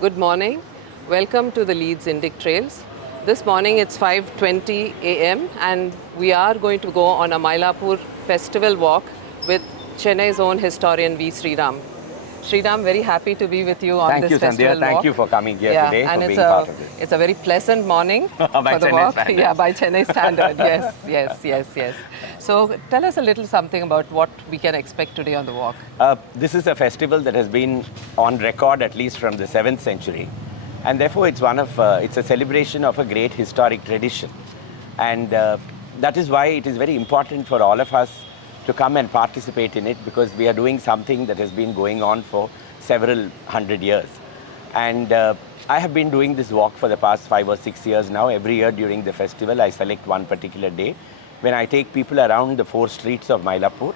Good morning. Welcome to the Leeds Indic Trails. This morning it's 5:20 a.m. and we are going to go on a Mylapore festival walk with Chennai's own historian V. Sriram. Sriram, very happy to be with you on this festival walk. Thank you for coming here today, and for being part of this. It's a very pleasant morning By for the Chennai walk. standards. Yeah, by Chennai standard. Yes. So tell us a little something about what we can expect today on the walk. This is a festival that has been on record at least from the 7th century, and therefore it's it's a celebration of a great historic tradition, and that is why it is very important for all of us to come and participate in it, because we are doing something that has been going on for several hundred years. And I have been doing this walk for the past 5 or 6 years now. Every year during the festival, I select one particular day when I take people around the 4 streets of Mylapore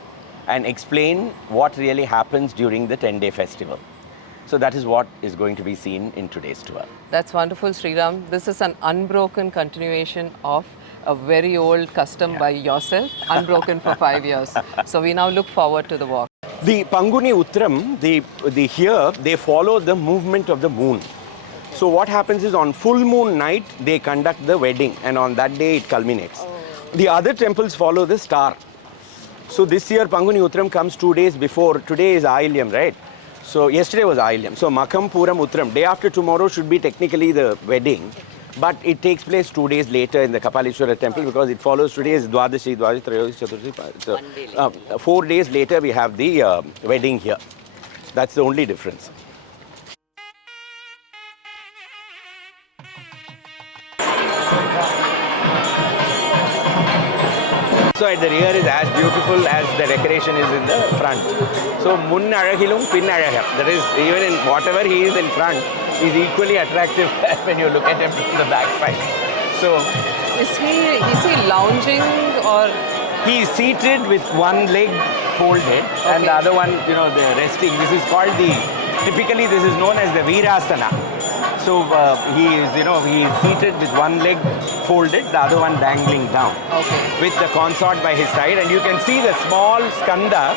and explain what really happens during the 10-day festival. So that is what is going to be seen in today's tour. That's wonderful, Sriram. This is an unbroken continuation of a very old custom by yourself, unbroken for 5 years. So we now look forward to the walk. The Panguni Uttram, here they follow the movement of the moon. So what happens is on full moon night, they conduct the wedding, and on that day it culminates. The other temples follow the star. So this year Panguni Uttram comes 2 days before. Today is Ailyam, right? So yesterday was Ailyam. So Makam Puram Uttram, day after tomorrow should be technically the wedding. But it takes place 2 days later in the Kapaliswarar Temple, because it follows today is Devadasi, Trayodashi, Chaturthi. So 4 days later we have the wedding here. That's the only difference. So at the rear is as beautiful as the decoration is in the front. So mun aragilum pin aragam. That is, even in whatever he is in front, is equally attractive when you look at him from the back side. So Is he lounging or? he is seated with one leg folded and the other one, the resting. This is called typically this is known as the Virasana. So he is seated with one leg folded, the other one dangling down. With the consort by his side, and you can see the small Skanda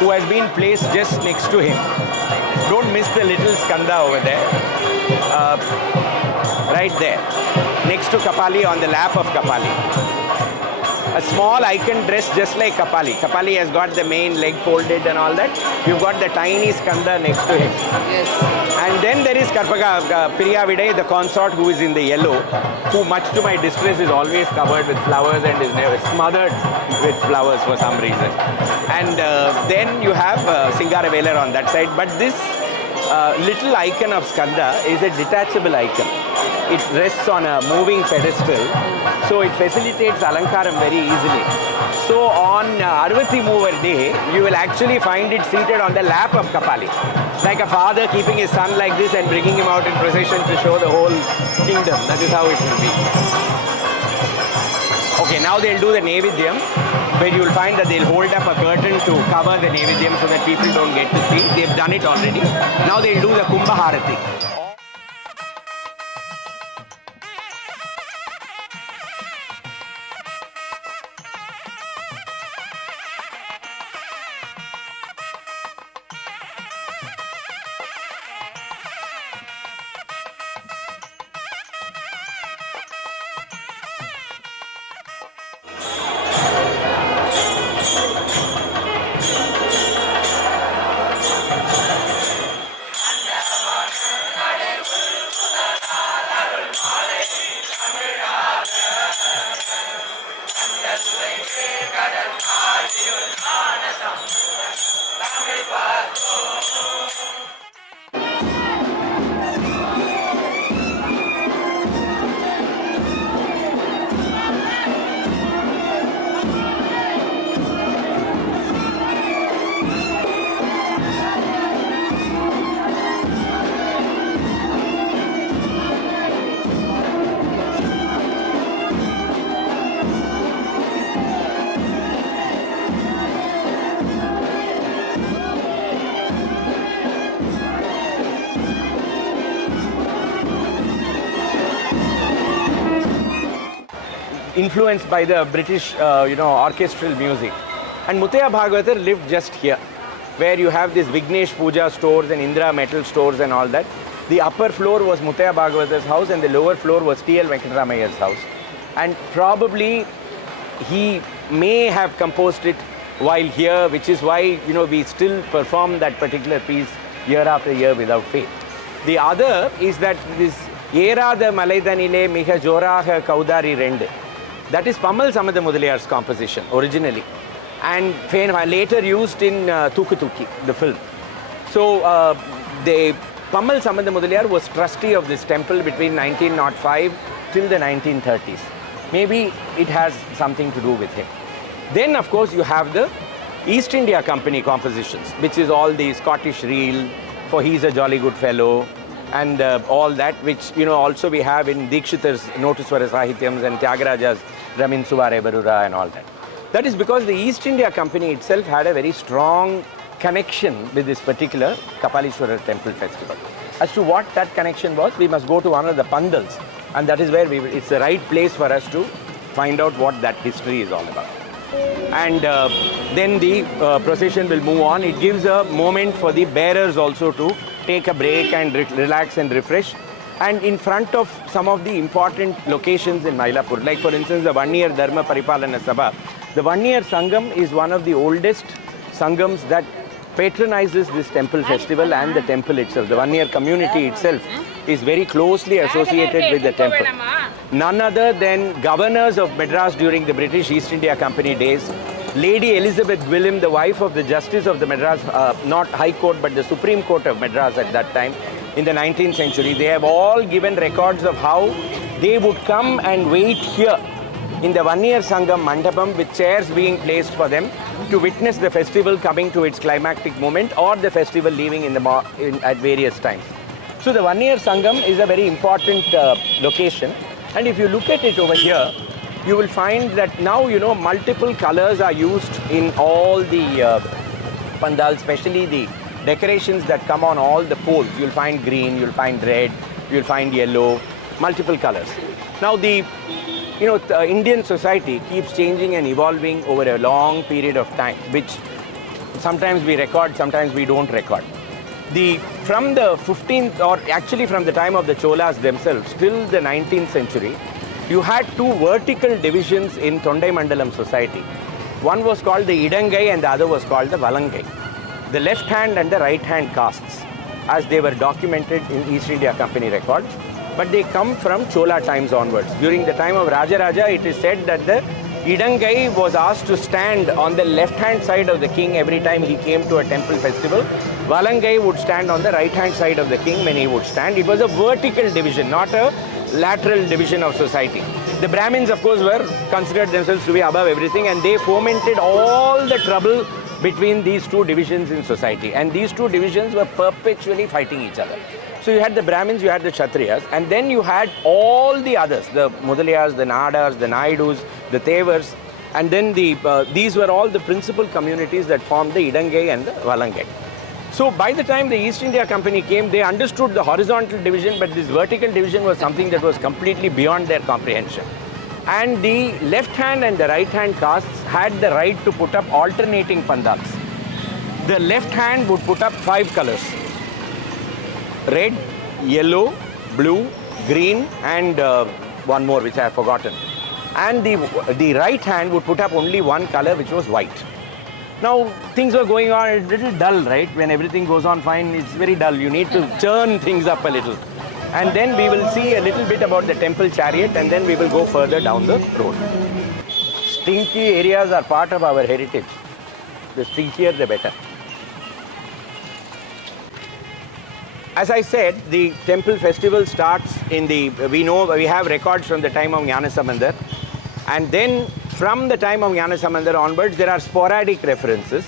who has been placed just next to him. Don't miss the little Skanda over there. Right there, next to Kapali, on the lap of Kapali. A small icon dressed just like Kapali. Kapali has got the main leg folded and all that. You've got the tiny Skanda next to him. Yes. And then there is Priyavidai, the consort, who is in the yellow, who much to my distress is always covered with flowers and is never smothered with flowers for some reason. And then you have Singaravelar on that side. But this little icon of Skanda is a detachable icon. It rests on a moving pedestal, so it facilitates Alankaram very easily. So on Arvati Mover Day, you will actually find it seated on the lap of Kapali. Like a father keeping his son like this and bringing him out in procession to show the whole kingdom. That is how it will be. Okay, now they'll do the Nevidyam, where you will find that they'll hold up a curtain to cover the Nevidyam so that people don't get to see. They've done it already. Now they'll do the Kumbha Harati. Influenced by the British, orchestral music. And Muttaya Bhagavatar lived just here. where you have this Vignesh Puja stores and Indra metal stores and all that. The upper floor was Muttaya Bhagavatar's house and the lower floor was T.L. Venkataramayya's house. And probably he may have composed it while here, which is why, we still perform that particular piece year after year without fail. The other is that this Yerada Malaidanile Miha Joraha Kaudari Rende. That is Pammal Samadha Mudaliyar's composition originally, and later used in Thooku Thooki, the film. So the Pammal Samadha Mudaliyar was trustee of this temple between 1905 till the 1930s. Maybe it has something to do with him. Then of course you have the East India Company compositions, which is all the Scottish reel, for He's a Jolly Good Fellow, and all that, which also we have in Dikshitar's Notuswara Sahityams and Tyagaraja's Ramin Suvare Barura and all that. That is because the East India Company itself had a very strong connection with this particular Kapaliswarar Temple Festival. As to what that connection was, we must go to one of the pandals, and that is where it's the right place for us to find out what that history is all about. And then the procession will move on. It gives a moment for the bearers also to take a break and relax and refresh. And in front of some of the important locations in Mylapore, like for instance the 1 year Dharma Paripalana Sabha, the 1 year Sangam is one of the oldest Sangams that patronizes this temple festival and the temple itself. The 1 year community itself is very closely associated with the temple. None other than governors of Madras during the British East India Company days, Lady Elizabeth William, the wife of the Justice of the Madras, not High Court but the Supreme Court of Madras at that time, in the 19th century, they have all given records of how they would come and wait here in the 1 year Sangam Mandapam with chairs being placed for them to witness the festival coming to its climactic moment or the festival leaving at various times. So the 1 year Sangam is a very important location, and if you look at it over here, you will find that now multiple colors are used in all the pandals, especially the decorations that come on all the poles. You'll find green, you'll find red, you'll find yellow, multiple colors. Now the Indian society keeps changing and evolving over a long period of time, which sometimes we record, sometimes we don't record. From the 15th, or actually from the time of the Cholas themselves till the 19th century, you had two vertical divisions in Tondai Mandalam society. One was called the Idangai and the other was called the Valangai. The left hand and the right hand castes, as they were documented in East India Company records, but they come from Chola times onwards. During the time of Rajaraja, it is said that the Idangai was asked to stand on the left hand side of the king every time he came to a temple festival. Valangai would stand on the right hand side of the king when he would stand. It was a vertical division, not a lateral division of society. The Brahmins, of course, were considered themselves to be above everything, and they fomented all the trouble between these two divisions in society, and these two divisions were perpetually fighting each other. So you had the Brahmins, you had the Kshatriyas, and then you had all the others, the Mudaliyars, the Nadars, the Naidus, the Tevars, and then these were all the principal communities that formed the Idangai and the Valangai. So by the time the East India Company came, they understood the horizontal division, but this vertical division was something that was completely beyond their comprehension. And the left hand and the right hand castes had the right to put up alternating pandals. The left hand would put up 5 colors: red, yellow, blue, green, and one more which I have forgotten. And the right hand would put up only one color, which was white. Now things were going on, it's a little dull, right? When everything goes on fine, it's very dull. You need to churn things up a little. And then we will see a little bit about the temple chariot, and then we will go further down the road. Stinky areas are part of our heritage. The stinkier, the better. As I said, the temple festival starts we have records from the time of Gnanasamandar, and then from the time of Gnanasamandar onwards, there are sporadic references.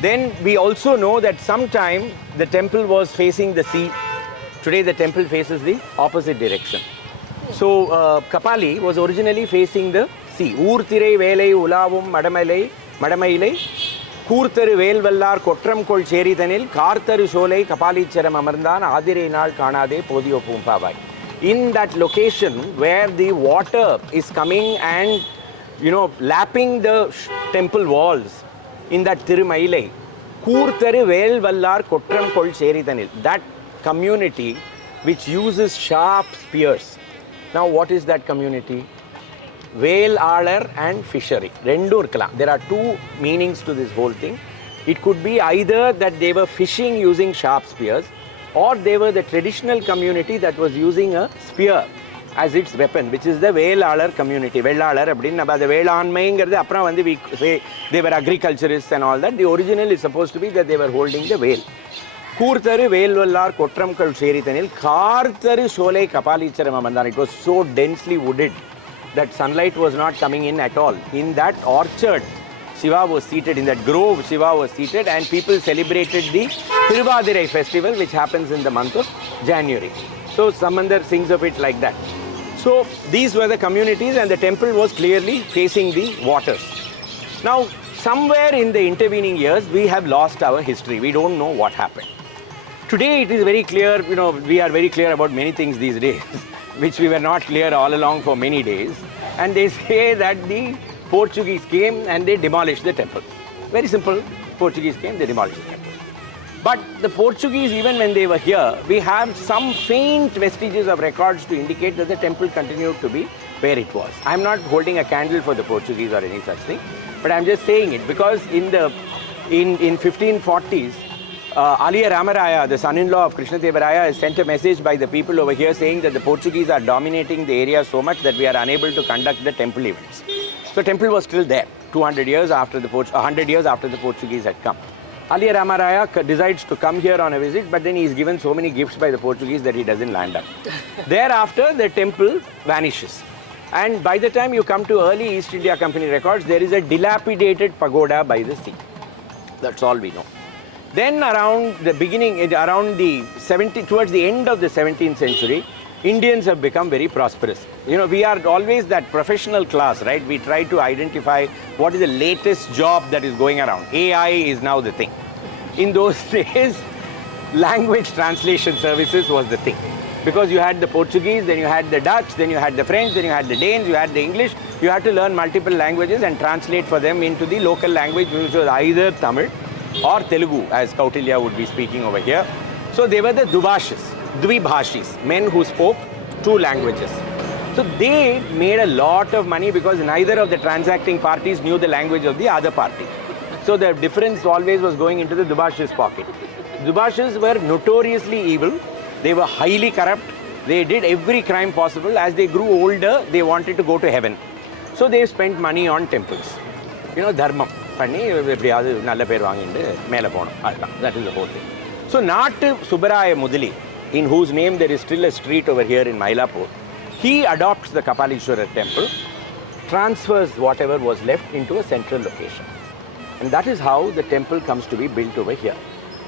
Then we also know that sometime the temple was facing the sea. Today the temple faces the opposite direction. So Kapali was originally facing the sea. Oorthirai velai ulavum madamailai கூர்த்தரு வேல்வல்லார் கொற்றம் கொள் சேரிதனில் கார்த்தரு சோலை கபாலீச்சரம் அமர்ந்தான் ஆதிரை நாள் காணாதே போதியோ பூம்பாவாய். In that location where the water is coming and lapping the temple walls, in that Tirumailai, Koortharu Velvallar Kottram Kol Serithanil. That community which uses sharp spears. Now what is that community? Velalar and fishery. Rendu irukkalam. There are two meanings to this whole thing. It could be either that they were fishing using sharp spears, or they were the traditional community that was using a spear as its weapon, which is the Velalar community. Velalar, the Velanmai, we say they were agriculturists and all that. The original is supposed to be that they were holding the veil. Koortharu Velvallar Kottram Kol Serithanil Kaartharu Sole Kapalicharam Mandana. It was so densely wooded that sunlight was not coming in at all. In that orchard, Shiva was seated, in that grove Shiva was seated, and people celebrated the Thiruvadirai festival, which happens in the month of January. So Samandar sings of it like that. So these were the communities, and the temple was clearly facing the waters. Now somewhere in the intervening years we have lost our history. We don't know what happened. Today it is very clear, we are very clear about many things these days, which we were not clear all along for many days. And they say that the Portuguese came and they demolished the temple. Very simple. Portuguese came, they demolished the temple. But the Portuguese, even when they were here, we have some faint vestiges of records to indicate that the temple continued to be where it was. I am not holding a candle for the Portuguese or any such thing, but I am just saying it because in 1540s, Aliya Ramaraya, the son-in-law of Krishna Deva Raya, has sent a message by the people over here saying that the Portuguese are dominating the area so much that we are unable to conduct the temple events. So temple was still there 100 years after the Portuguese had come. Aliya Ramaraya decides to come here on a visit, but then he is given so many gifts by the Portuguese that he doesn't land up. Thereafter, the temple vanishes. And by the time you come to early East India Company records, there is a dilapidated pagoda by the sea. That's all we know. Then around the beginning, towards the end of the 17th century, Indians have become very prosperous. We are always that professional class, right? We try to identify what is the latest job that is going around. AI is now the thing. In those days, language translation services was the thing. Because you had the Portuguese, then you had the Dutch, then you had the French, then you had the Danes, you had the English. You had to learn multiple languages and translate for them into the local language, which was either Tamil or Telugu, as Kautilya would be speaking over here. So they were the Dvibhashis, men who spoke two languages. So they made a lot of money because neither of the transacting parties knew the language of the other party. So the difference always was going into the Dubashis' pocket. Dubashis were notoriously evil. They were highly corrupt. They did every crime possible. As they grew older, they wanted to go to heaven. So they spent money on temples. Dharmam. That is the whole thing. So Natu Subbaraya Mudali, in whose name there is still a street over here in Mylapore, he adopts the Kapaliswarar temple, transfers whatever was left into a central location. And that is how the temple comes to be built over here.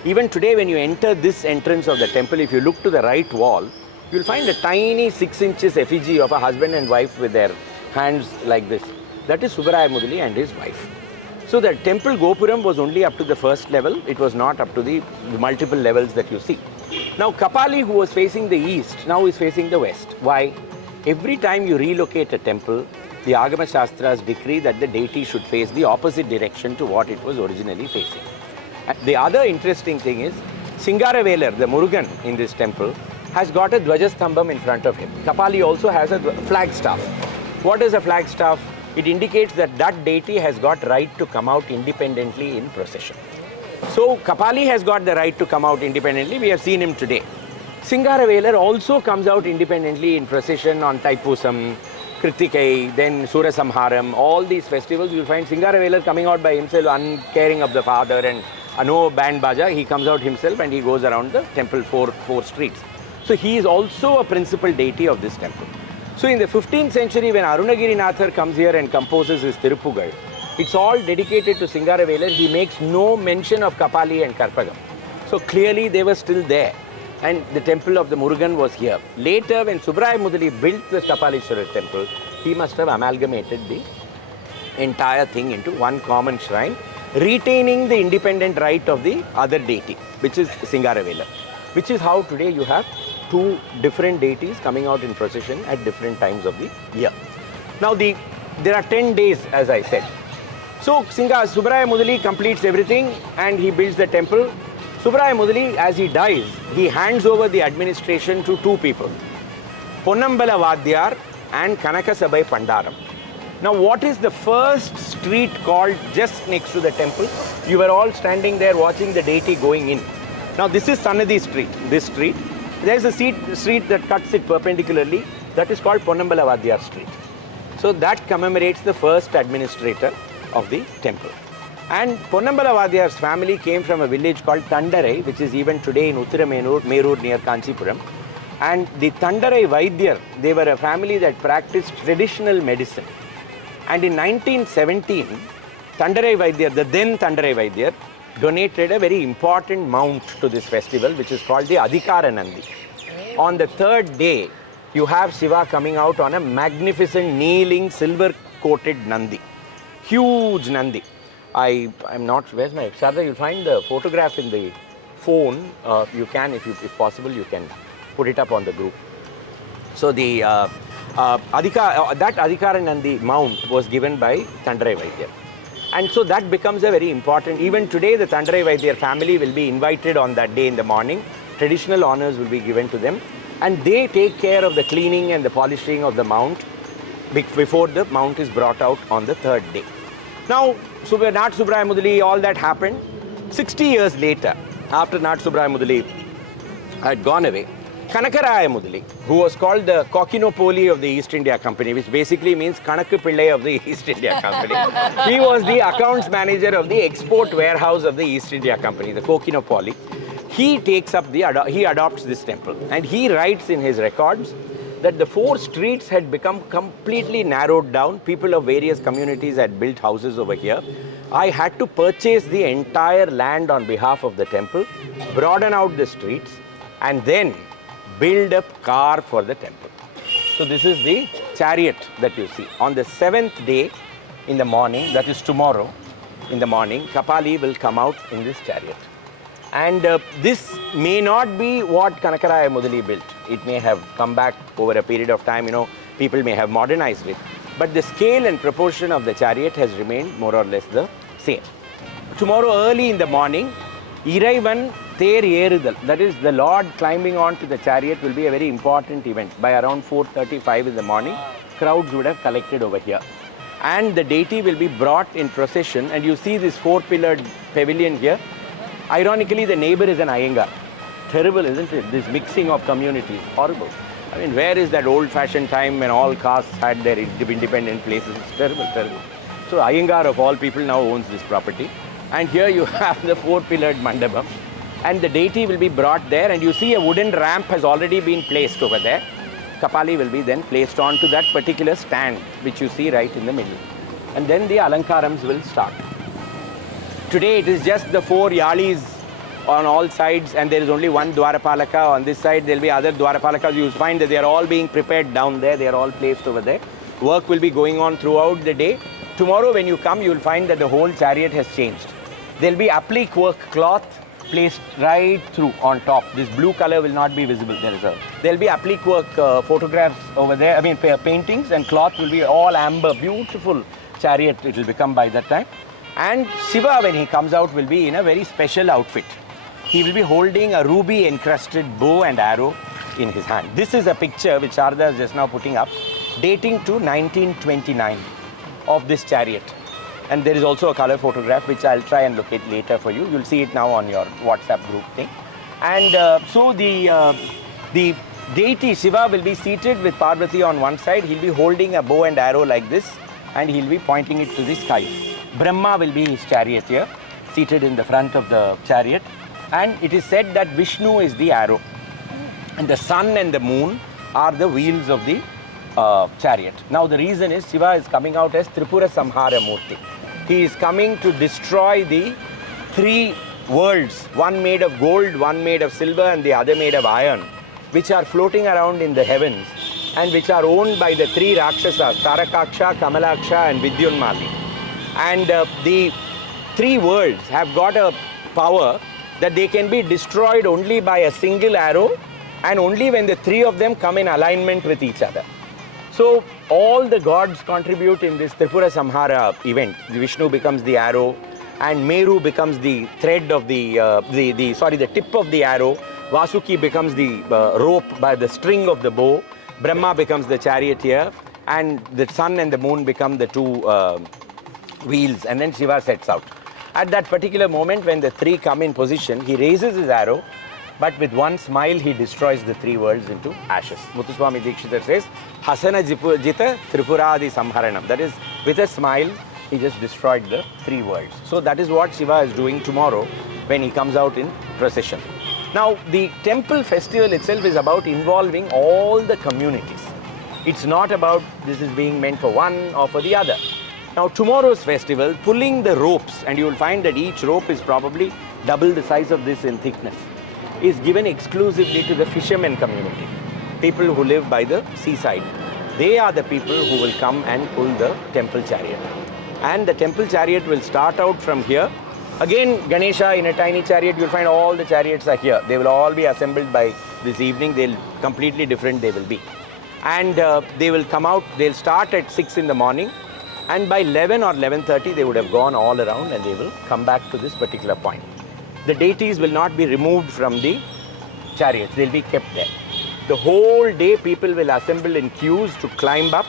Even today, when you enter this entrance of the temple, if you look to the right wall, you will find a tiny 6 inches effigy of a husband and wife with their hands like this. That is Subbaraya Mudali and his wife. So the temple Gopuram was only up to the first level. It was not up to the multiple levels that you see. Now Kapali, who was facing the east, now is facing the west. Why? Every time you relocate a temple, the Agama Shastras decree that the deity should face the opposite direction to what it was originally facing. And the other interesting thing is, Singaravelar, the Murugan in this temple, has got a Dvajastambam in front of him. Kapali also has a flagstaff. What is a flagstaff? It indicates that that deity has got right to come out independently in procession. So Kapali has got the right to come out independently. We have seen him today. Singaravelar also comes out independently in procession on Taipusam, Kritikai, then Sura Samharam. All these festivals, you will find Singaravelar coming out by himself, uncaring of the father and no band baja. He comes out himself and he goes around the temple four streets. So he is also a principal deity of this temple. So in the 15th century, when Arunagirinathar comes here and composes his Tirupugal, it's all dedicated to Singaravelar. He makes no mention of Kapali and Karpagam. So clearly they were still there. And the temple of the Murugan was here. Later, when Subbaraya Mudali built the Kapaliswarar temple, he must have amalgamated the entire thing into one common shrine, retaining the independent right of the other deity, which is Singaravelar. Which is how today you have two different deities coming out in procession at different times of the year. Now there are 10 days, as I said. So Subaraya Mudali completes everything and he builds the temple. Subaraya Mudali, as he dies, he hands over the administration to two people, Ponnambala Vadyar and Kanakasabai Pandaram. Now, what is the first street called just next to the temple? You were all standing there watching the deity going in. Now, this is Sannadhi Street, this street. There's a street that cuts it perpendicularly. That is called Ponnambala Vadyar Street. So, that commemorates the first administrator of the temple. And Ponnambala Vadyar's family came from a village called Tandarai, which is even today in Uttara Merur near Kanchipuram. And the Tandarai Vaidyar, they were a family that practiced traditional medicine. And in 1917, Tandarai Vaidyar, the then Tandarai Vaidyar, donated a very important mount to this festival, which is called the Adhikara Nandi. On the third day, you have Shiva coming out on a magnificent kneeling silver-coated Nandi. Huge Nandi. I'm not, where's my, Sharda, you'll find the photograph in the phone. You can, if possible, you can put it up on the group. So the that Adhikara Nandi mount was given by Tandarai Vaidyar. And so that becomes a very important, even today the Tandarai Vaidyar family will be invited on that day in the morning. Traditional honors will be given to them. And they take care of the cleaning and the polishing of the mount before the mount is brought out on the third day. Now, Nat Subaraya Mudali, all that happened. 60 years later, after Nat Subaraya Mudali had gone away, Kanakaraya Mudali, who was called the Kokinopoli of the East India Company, which basically means Kanakku Pillai of the East India Company. He was the accounts manager of the export warehouse of the East India Company, the Kokinopoli. He takes up he adopts this temple, and he writes in his records that the four streets had become completely narrowed down. People of various communities had built houses over here. I had to purchase the entire land on behalf of the temple, broaden out the streets, and then build a car for the temple. So this is the chariot that you see. On the seventh day in the morning, that is tomorrow in the morning, Kapali will come out in this chariot. And this may not be what Kanakaraya Mudali built. It may have come back over a period of time, people may have modernized it. But the scale and proportion of the chariot has remained more or less the same. Tomorrow early in the morning, Iraivan Ther Erudal, that is the Lord climbing onto the chariot, will be a very important event. By around 4:35 in the morning, crowds would have collected over here. And the deity will be brought in procession, and you see this four-pillared pavilion here. Ironically, the neighbor is an Iyengar. Terrible, isn't it? This mixing of communities, horrible. I mean, where is that old-fashioned time when all castes had their independent places? It's terrible, terrible. So Iyengar of all people now owns this property. And here you have the four-pillared mandapam. And the deity will be brought there, and you see a wooden ramp has already been placed over there. Kapali will be then placed onto that particular stand, which you see right in the middle. And then the Alankarams will start. Today it is just the four yalis on all sides, and there is only one Dwarapalaka. On this side there will be other Dwarapalakas. You will find that they are all being prepared down there. They are all placed over there. Work will be going on throughout the day. Tomorrow when you come, you will find that the whole chariot has changed. There will be applique work cloth placed right through on top. This blue color will not be visible. There will be applique work photographs over there. I mean paintings, and cloth will be all amber. Beautiful chariot it will become by that time. And Shiva, when he comes out, will be in a very special outfit. He will be holding a ruby encrusted bow and arrow in his hand. This is a picture which Sharda is just now putting up, dating to 1929 of this chariot. And there is also a color photograph which I'll try and locate later for you. You'll see it now on your WhatsApp group thing. And so the deity Shiva will be seated with Parvati on one side. He'll be holding a bow and arrow like this, and he'll be pointing it to the sky. Brahma will be his charioteer, seated in the front of the chariot. And it is said that Vishnu is the arrow, and the sun and the moon are the wheels of the chariot. Now the reason is Shiva is coming out as Tripura Samhara Murti. He is coming to destroy the three worlds, one made of gold, one made of silver, and the other made of iron, which are floating around in the heavens and which are owned by the three Rakshasas, Tarakaksha, Kamalaksha and Vidyunmali. And the three worlds have got a power that they can be destroyed only by a single arrow, and only when the three of them come in alignment with each other. So all the gods contribute in this Tripura Samhara event. Vishnu becomes the arrow, and Meru becomes the thread of the tip of the arrow. Vasuki becomes the rope by the string of the bow. Brahma becomes the charioteer, and the sun and the moon become the two wheels, and then Shiva sets out. At that particular moment, when the three come in position, he raises his arrow, but with one smile, he destroys the three worlds into ashes. Muthuswami Dikshita says, Hasana Jita Tripuradi Samharanam. That is, with a smile, he just destroyed the three worlds. So that is what Shiva is doing tomorrow when he comes out in procession. Now, the temple festival itself is about involving all the communities. It's not about this is being meant for one or for the other. Now, tomorrow's festival, pulling the ropes, and you will find that each rope is probably double the size of this in thickness, is given exclusively to the fishermen community, people who live by the seaside. They are the people who will come and pull the temple chariot. And the temple chariot will start out from here. Again, Ganesha in a tiny chariot, you'll find all the chariots are here. They will all be assembled by this evening. They'll completely different they will be. And they will come out, they'll start at 6 in the morning. And by 11 or 11:30, they would have gone all around and they will come back to this particular point. The deities will not be removed from the chariots. They'll be kept there. The whole day, people will assemble in queues to climb up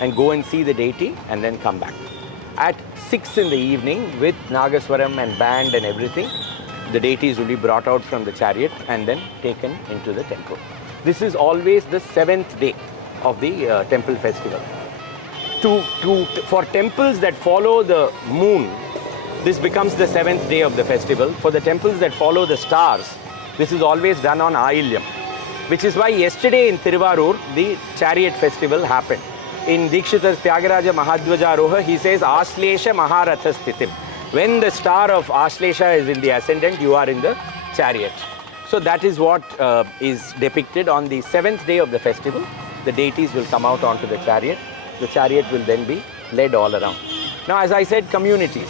and go and see the deity and then come back. At 6 in the evening, with Nagaswaram and band and everything, the deities will be brought out from the chariot and then taken into the temple. This is always the 7th day of the temple festival. For temples that follow the moon, this becomes the 7th day of the festival. For the temples that follow the stars, this is always done on Ailyam, which is why yesterday in Tiruvarur, the chariot festival happened. In Dikshita's Tyagaraja Mahadvajaroha, he says, Aslesha Maharatha Sthitim. When the star of Aslesha is in the ascendant, you are in the chariot. So that is what is depicted on the 7th day of the festival. The deities will come out onto the chariot. The chariot will then be led all around. Now, as I said, communities.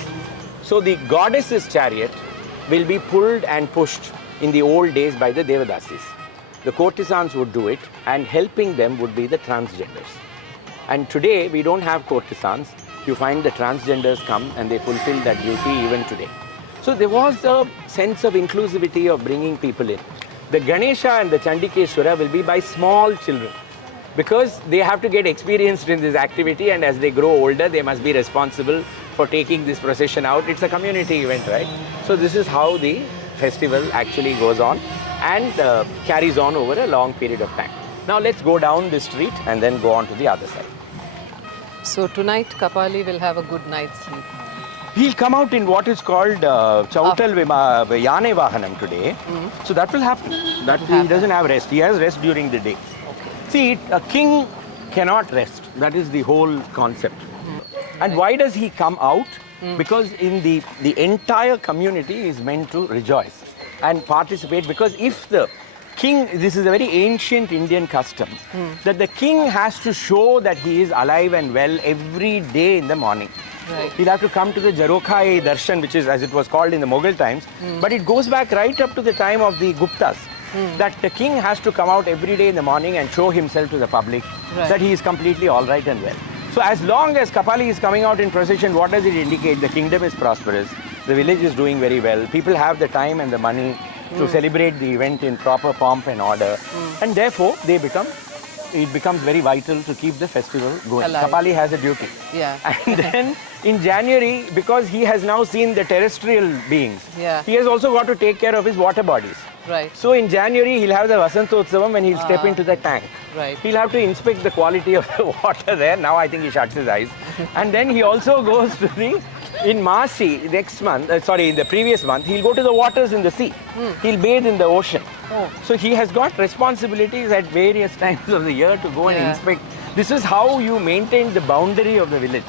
So the goddess's chariot will be pulled and pushed in the old days by the Devadasis. The courtesans would do it, and helping them would be the transgenders. And today, we don't have courtesans. You find the transgenders come and they fulfill that duty even today. So there was a sense of inclusivity of bringing people in. The Ganesha and the Chandikeshwara will be by small children, because they have to get experienced in this activity, and as they grow older, they must be responsible for taking this procession out. It's a community event, right? So this is how the festival actually goes on and carries on over a long period of time. Now let's go down this street and then go on to the other side. So tonight Kapali will have a good night's sleep. He'll come out in what is called Chautal Yane Vahanam today. So that will happen. He doesn't have rest. He has rest during the day. See, a king cannot rest. That is the whole concept. And why does he come out? Because in the entire community is meant to rejoice and participate. Because if the king, this is a very ancient Indian custom, that the king has to show that he is alive and well every day in the morning. Right. He'll have to come to the Jarokhai Darshan, which is as it was called in the Mughal times. But it goes back right up to the time of the Guptas. That the king has to come out every day in the morning and show himself to the public that he is completely all right and well. So as long as Kapali is coming out in procession, what does it indicate? The kingdom is prosperous, the village is doing very well, people have the time and the money to celebrate the event in proper pomp and order, and therefore it becomes very vital to keep the festival going. Alive. Kapali has a duty. Yeah. And then in January, because he has now seen the terrestrial beings, he has also got to take care of his water bodies. Right. So in January, he'll have the Vasantotsavam when he'll step into the tank. Right. He'll have to inspect the quality of the water there. Now I think he shuts his eyes. And then he also goes to in Masi next month, in the previous month, he'll go to the waters in the sea. He'll bathe in the ocean. So he has got responsibilities at various times of the year to go and inspect. This is how you maintain the boundary of the village.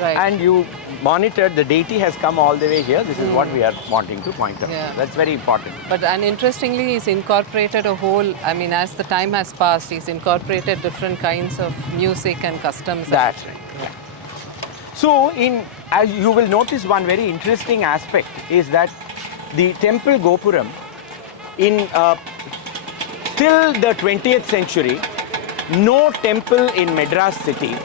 Right. And you monitor, the deity has come all the way here. This is what we are wanting to point out. Yeah. That's very important. And interestingly, he's incorporated a whole, as the time has passed, he's incorporated different kinds of music and customs. That's right. Yeah. So, as you will notice, one very interesting aspect is that the temple Gopuram, till the 20th century, No temple in Madras city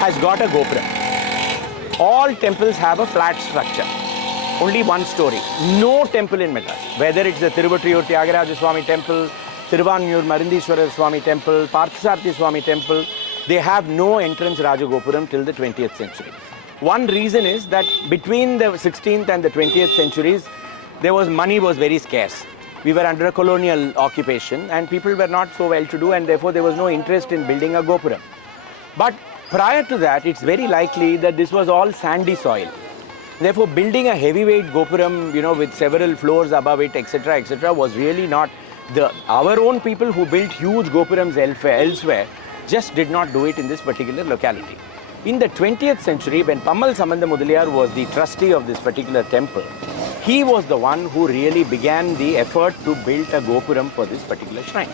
has got a Gopuram. All temples have a flat structure. Only one story. No temple in Madras. Whether it's the Tiruvattriyur Tyagaraja Swami temple, Tiruvanmiyur Marindishwarar Swami temple, Parthasarathi Swami temple, they have no entrance Rajagopuram till the 20th century. One reason is that between the 16th and the 20th centuries, money was very scarce. We were under a colonial occupation and people were not so well to do, and therefore there was no interest in building a Gopuram. But prior to that, it's very likely that this was all sandy soil. Therefore, building a heavyweight Gopuram, with several floors above it, etc., was really not our own people who built huge Gopurams elsewhere just did not do it in this particular locality. In the 20th century, when Pammal Samanda Mudaliyar was the trustee of this particular temple, he was the one who really began the effort to build a Gopuram for this particular shrine.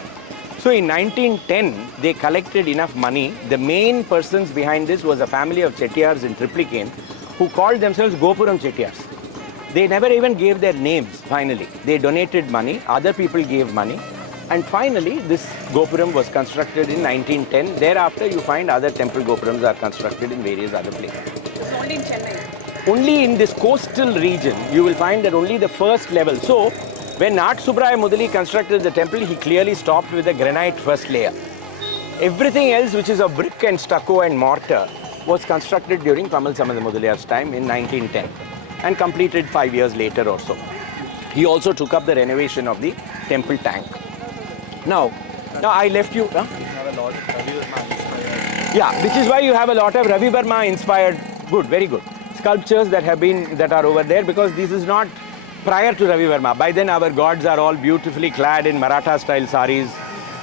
So in 1910, they collected enough money. The main persons behind this was a family of Chettiars in Triplicane who called themselves Gopuram Chettiars. They never even gave their names, finally. They donated money, other people gave money, and finally this Gopuram was constructed in 1910. Thereafter, you find other temple Gopurams are constructed in various other places. It's only in Chennai. Only in this coastal region, you will find that only the first level. So, when Nat Subraya Mudali constructed the temple, he clearly stopped with the granite first layer. Everything else, which is of brick and stucco and mortar, was constructed during Pammal Samanda Mudaliyar's time in 1910 and completed 5 years later or so. He also took up the renovation of the temple tank. Now I left you. Huh? Yeah, which is why you have a lot of Ravi Verma inspired, good, very good, sculptures that are over there, because this is not prior to Ravi Verma. By then our gods are all beautifully clad in Maratha style saris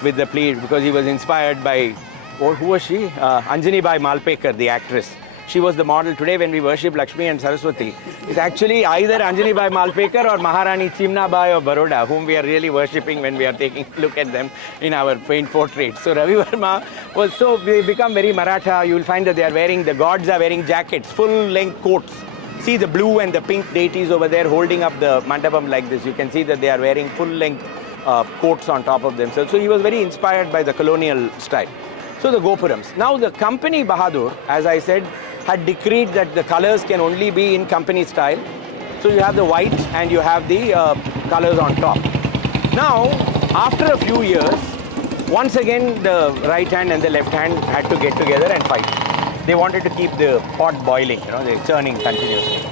with the pleat, because he was inspired by, who was she? Anjani Bai Malpekar, the actress. She was the model. Today when we worship Lakshmi and Saraswati, it's actually either Anjani Bai Malpekar or Maharani Chimna Bai of Baroda, whom we are really worshipping when we are taking a look at them in our paint portraits. So Ravi Verma was, so they become very Maratha. You will find that the gods are wearing jackets, full length coats. See the blue and the pink deities over there holding up the mandapam like this. You can see that they are wearing full length coats on top of themselves. So he was very inspired by the colonial style. So the Gopurams. Now the company Bahadur, as I said, had decreed that the colors can only be in company style. So you have the white and you have the colors on top. Now, after a few years, once again the right hand and the left hand had to get together and fight. They wanted to keep the pot boiling, they're churning continuously.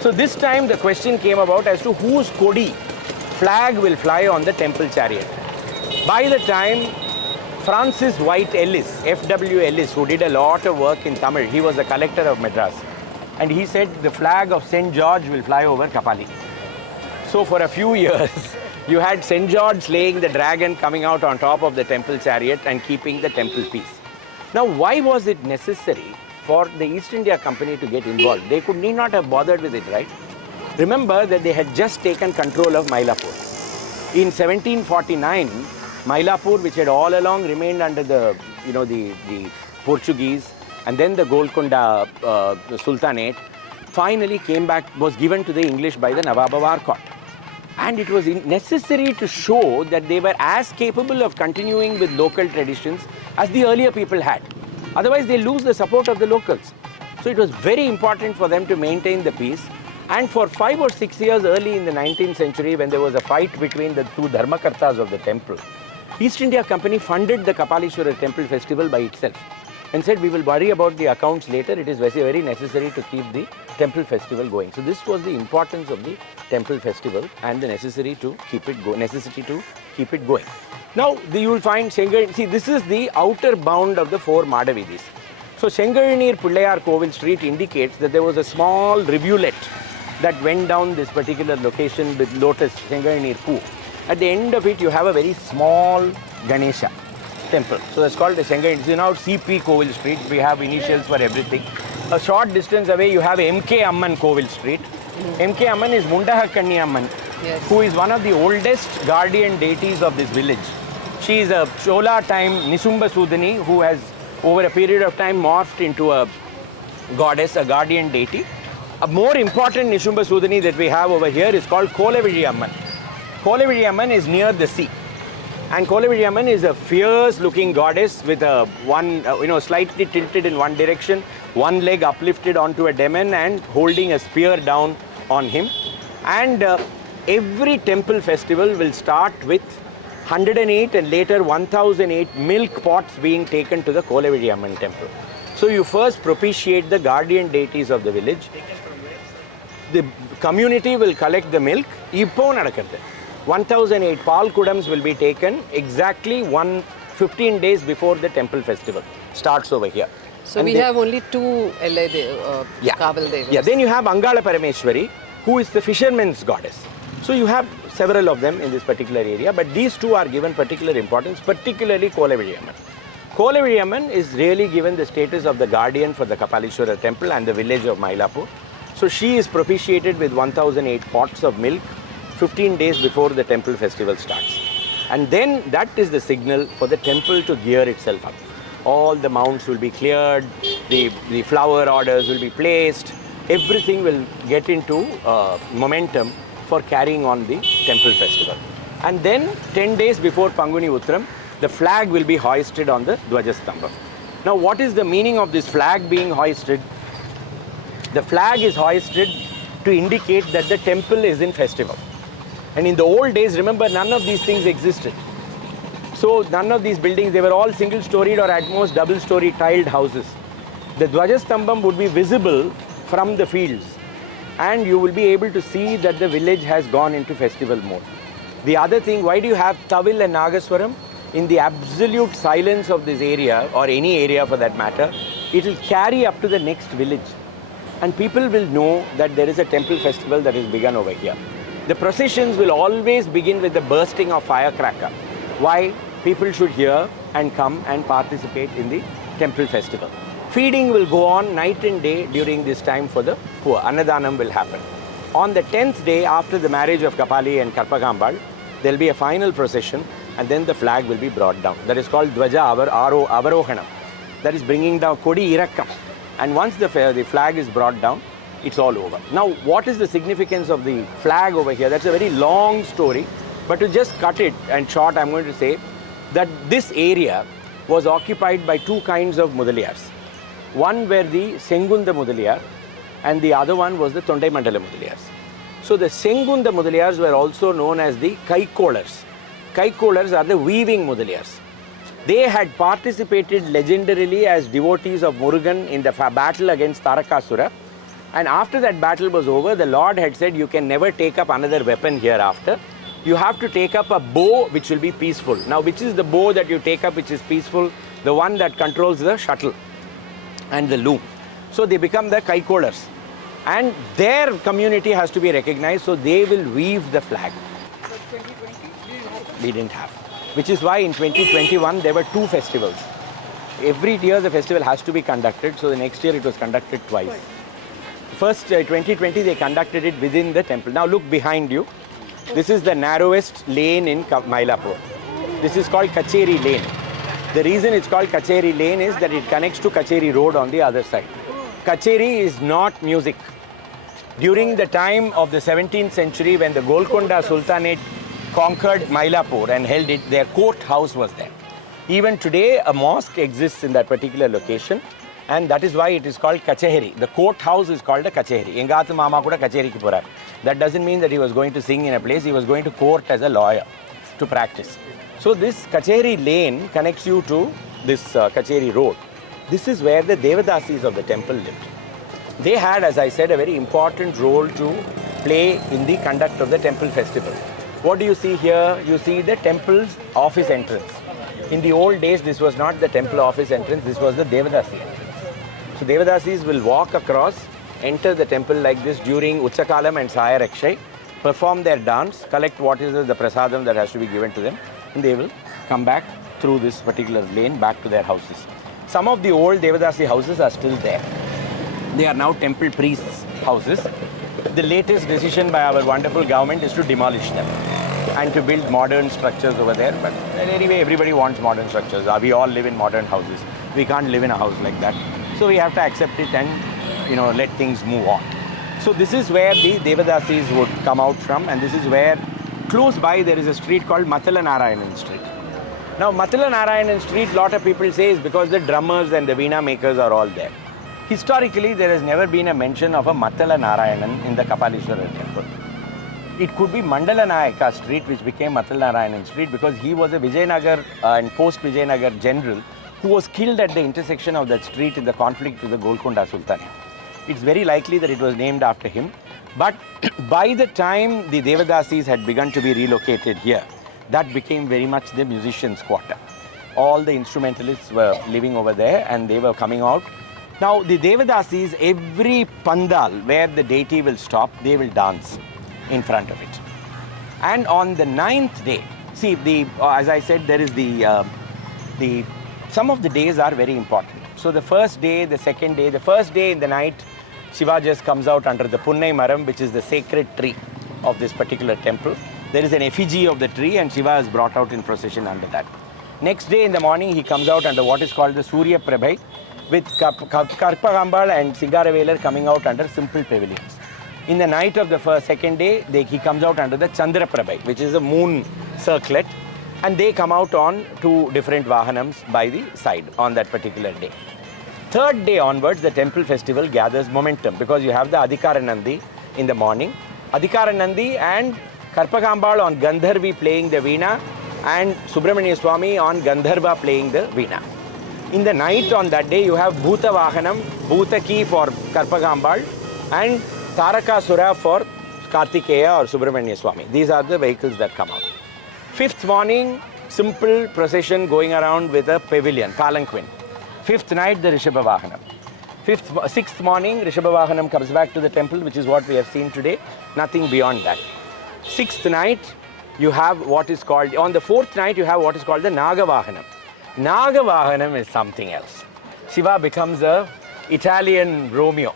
So this time the question came about as to whose Kodi flag will fly on the temple chariot. By the time Francis White Ellis, F.W. Ellis, who did a lot of work in Tamil, he was a collector of Madras, and he said the flag of St. George will fly over Kapali. So for a few years, you had St. George slaying the dragon coming out on top of the temple chariot and keeping the temple peace. Now, why was it necessary for the East India Company to get involved? They need not have bothered with it, right? Remember that they had just taken control of Mylapore. In 1749, Mylapore, which had all along remained under the Portuguese, and then the Golconda Sultanate, finally came back, was given to the English by the Nawab of Arcot. And it was necessary to show that they were as capable of continuing with local traditions as the earlier people had. Otherwise, they lose the support of the locals. So it was very important for them to maintain the peace. And for 5 or 6 years early in the 19th century, when there was a fight between the two Dharmakartas of the temple, East India Company funded the Kapaliswarar Temple Festival by itself and said, we will worry about the accounts later. It is very necessary to keep the temple festival going. So this was the importance of the temple festival and the necessity to keep it going. Now you will find see, this is the outer bound of the 4 mada veedhis. So Sengarinir Pullayar Kovil Street indicates that there was a small rivulet that went down this particular location with lotus, Sengarinir Poo. At the end of it, you have a very small Ganesha temple. So that's called the Sengarinir. So now CP Kovil Street, we have initials for everything. A short distance away, you have MK Amman Kovil Street. MK Amman is Mundahakanni Amman, who is one of the oldest guardian deities of this village. She is a Chola time Nisumba Sudani who has over a period of time morphed into a goddess, a guardian deity. A more important Nisumba Sudani that we have over here is called Kolavidi Amman. Kolavidi Amman is near the sea. And Kolaviriamman is a fierce-looking goddess with a slightly tilted in one direction, one leg uplifted onto a demon and holding a spear down on him. And every temple festival will start with 108 and later 1008 milk pots being taken to the Kolaviriamman temple. So you first propitiate the guardian deities of the village. The community will collect the milk. 1008 pal kudams will be taken exactly 15 days before the temple festival starts over here. So we have only two Kaval Devas. Yeah, then you have Angala Parameshwari, who is the fisherman's goddess. So you have several of them in this particular area, but these two are given particular importance, particularly Kolaviriamman. Kolaviriamman is really given the status of the guardian for the Kapaliswarar Temple and the village of Mylapore. So she is propitiated with 1008 pots of milk 15 days before the temple festival starts. And then that is the signal for the temple to gear itself up. All the mounts will be cleared, the flower orders will be placed, everything will get into momentum for carrying on the temple festival. And then 10 days before Panguni Uttram, the flag will be hoisted on the Dwajastambha. Now what is the meaning of this flag being hoisted? The flag is hoisted to indicate that the temple is in festival. And in the old days, remember, none of these things existed. So none of these buildings, they were all single-storied or at most double-story tiled houses. The Dwajastambham would be visible from the fields, and you will be able to see that the village has gone into festival mode. The other thing, why do you have Tavil and Nagaswaram? In the absolute silence of this area, or any area for that matter, it will carry up to the next village. And people will know that there is a temple festival that has begun over here. The processions will always begin with the bursting of firecracker. Why? People should hear and come and participate in the temple festival. Feeding will go on night and day during this time for the poor. Annadanam will happen. On the 10th day after the marriage of Kapali and Karpagambal, there will be a final procession and then the flag will be brought down. That is called Dwaja Avarohanam. That is bringing down Kodi Irakkam. And once the flag is brought down, it's all over. Now, what is the significance of the flag over here? That's a very long story, but to just cut it and short, I'm going to say that this area was occupied by two kinds of Mudaliyars. One were the Sengunda Mudaliyar and the other one was the Tondai Mandala Mudaliyars. So the Sengunda Mudaliyars were also known as the Kaikolars. Kaikolars are the weaving Mudaliyars. They had participated legendarily as devotees of Murugan in the battle against Tarakasura. And after that battle was over, the Lord had said, you can never take up another weapon hereafter. You have to take up a bow which will be peaceful. Now, which is the bow that you take up which is peaceful? The one that controls the shuttle and the loom. So they become the Kaikolars. And their community has to be recognized, so they will weave the flag. But 2020, We didn't have. Which is why in 2021 there were two festivals. Every year the festival has to be conducted, so the next year it was conducted twice. First, 2020 they conducted it within the temple. Now look behind you. This is the narrowest lane in Mylapore. This is called Kacheri Lane. The reason it's called Kacheri Lane is that it connects to Kacheri Road on the other side. Kacheri is not music. During the time of the 17th century, when the Golconda Sultanate conquered Mylapore and held it, their court house was there. Even today, a mosque exists in that particular location, and that is why it is called Kachehari. The court house is called a Kachehari. Engathu mama kuda Kachehari ki porar. That doesn't mean that he was going to sing in a place. He was going to court as a lawyer to practice. So this Kachehari lane connects you to this Kachehari road. This is where the Devadasis of the temple lived. They had, as I said, a very important role to play in the conduct of the temple festival. What do you see here? You see the temple's office entrance. In the old days, this was not the temple office entrance, this was the Devadasi entrance. So Devadasis will walk across, enter the temple like this during Utchakalam and Saya Rakshay, perform their dance, collect what is the prasadam that has to be given to them, and they will come back through this particular lane back to their houses. Some of the old Devadasi houses are still there. They are now temple priests' houses. The latest decision by our wonderful government is to demolish them and to build modern structures over there. But anyway, everybody wants modern structures. We all live in modern houses. We can't live in a house like that. So we have to accept it and, let things move on. So this is where the Devadasis would come out from, and this is where, close by, there is a street called Mathala Narayanan Street. Now, Matala Narayanan street, lot of people say is because the drummers and the veena makers are all there. Historically, there has never been a mention of a Matala Narayanan in the Kapaliswarar temple. It could be Mandala Nayaka street, which became Matala Narayanan street, because he was a Vijayanagar and post-Vijayanagar general who was killed at the intersection of that street in the conflict with the Golconda Sultanate. It's very likely that it was named after him. But by the time the Devadasis had begun to be relocated here, that became very much the musicians' quarter. All the instrumentalists were living over there and they were coming out. Now, the Devadasis, every pandal where the deity will stop, they will dance in front of it. And on the 9th day, see, as I said, there is some of the days are very important. So the first day, the second day, the first day in the night, Shiva just comes out under the Punnai Maram, which is the sacred tree of this particular temple. There is an effigy of the tree and Shiva is brought out in procession under that. Next day in the morning, he comes out under what is called the Surya Prabhai, with Karpagambal and Singaravelar coming out under simple pavilions. In the night of the second day, he comes out under the Chandra Prabhai, which is a moon circlet, and they come out on 2 different Vahanams by the side on that particular day. Third day onwards, the temple festival gathers momentum because you have the Adhikara Nandi in the morning. Adhikara Nandi and Karpagambal on Gandharvi playing the veena and Subramanya Swami on Gandharva playing the veena. In the night on that day, you have Bhuta Vahanam, Bhutaki for Karpagambal and Tarakasura for Kartikeya or Subramanya Swami. These are the vehicles that come out. 5th morning, simple procession going around with a pavilion, palanquin. 5th night, the Rishabha Vahanam. 6th morning, Rishabha Vahanam comes back to the temple, which is what we have seen today. Nothing beyond that. 6th night, you have what is called, on the 4th night, you have what is called the Naga Vahanam. Naga Vahanam is something else. Shiva becomes a Italian Romeo.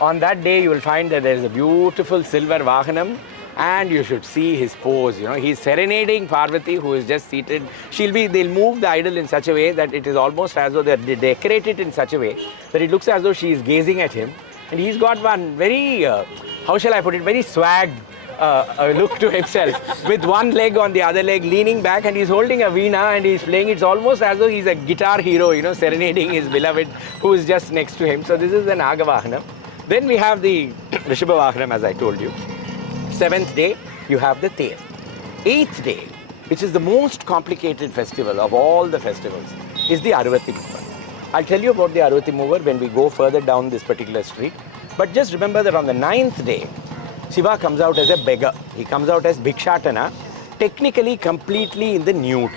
On that day, you will find that there is a beautiful silver Vahanam, and you should see his pose. You know, he's serenading Parvati, who is just seated. They'll move the idol in such a way that it is almost as though they decorate it in such a way that it looks as though she is gazing at him. And he's got one very, how shall I put it, very swag look to himself, with one leg on the other leg, leaning back, and he's holding a veena and he's playing. It's almost as though he's a guitar hero, you know, serenading his beloved who is just next to him. So this is the Naga Vahanam. Then we have the Rishabha Vahanam, as I told you. 7th day, you have the Ter. 8th day, which is the most complicated festival of all the festivals, is the Arvati Mover. I'll tell you about the Arvati Mover when we go further down this particular street. But just remember that on the 9th day, Shiva comes out as a beggar. He comes out as Bhikshatana, technically completely in the nude.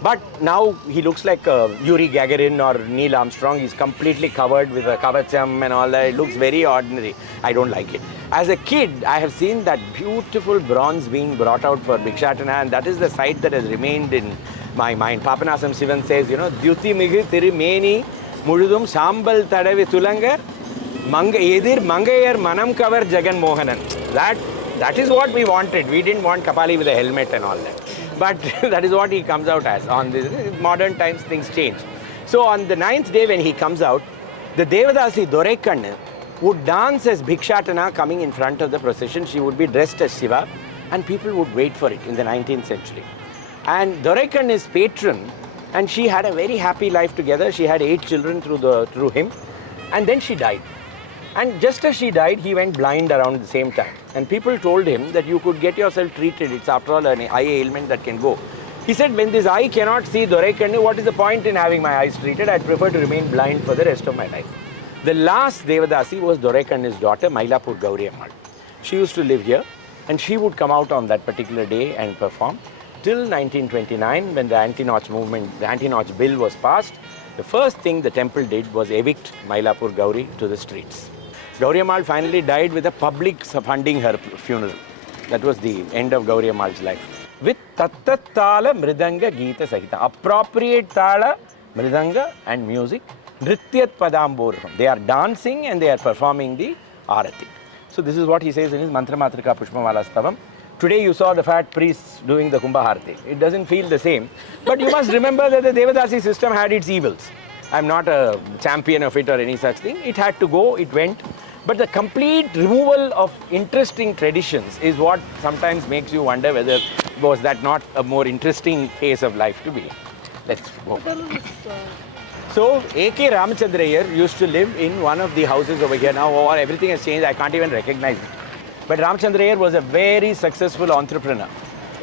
But now he looks like Yuri Gagarin or Neil Armstrong. He's completely covered with a kavacham and all that. It looks very ordinary. I don't like it. As a kid, I have seen that beautiful bronze being brought out for Bhikshatana, and that is the sight that has remained in my mind. Papanasam Sivan says, you know, Dyuti Migu Thiri Meni Mududum Sambal Tadavi Tulanga Edir Mangayar Manam Kavar Jagan Mohanan. That is what we wanted. We didn't want Kapali with a helmet and all that. But that is what he comes out as. On this modern times, things change. So on the 9th day when he comes out, the Devadasi Dorekannu would dance as Bhikshatana coming in front of the procession. She would be dressed as Shiva and people would wait for it in the 19th century. And Dorekannu is patron and she had a very happy life together. She had 8 children through him, and then she died. And just as she died, he went blind around the same time. And people told him that you could get yourself treated. It's after all an eye ailment that can go. He said, when this eye cannot see Dorekannu, what is the point in having my eyes treated? I'd prefer to remain blind for the rest of my life. The last Devadasi was Dorekannu's daughter, Mylapore Gauri Ammal. She used to live here and she would come out on that particular day and perform. Till 1929, when the anti-Nach movement, the anti-Nach bill was passed, the first thing the temple did was evict Mylapore Gauri to the streets. Gauri Ammal finally died with the public funding her funeral. That was the end of Gauri Ammal's life. With Tattat Tala Mridanga Geeta Sahita. Appropriate Tala, Mridanga and music. Nrityat Padamborham. They are dancing and they are performing the Arati. So this is what he says in his Mantra Matrika Pushpamala Stavam. Today you saw the fat priests doing the Kumbha Harati. It doesn't feel the same. But you must remember that the Devadasi system had its evils. I'm not a champion of it or any such thing. It had to go, it went. But the complete removal of interesting traditions is what sometimes makes you wonder whether was that not a more interesting phase of life to be. Let's go. So, A.K. Ramachandra here used to live in one of the houses over here. Now everything has changed, I can't even recognize it. But Ramachandra here was a very successful entrepreneur.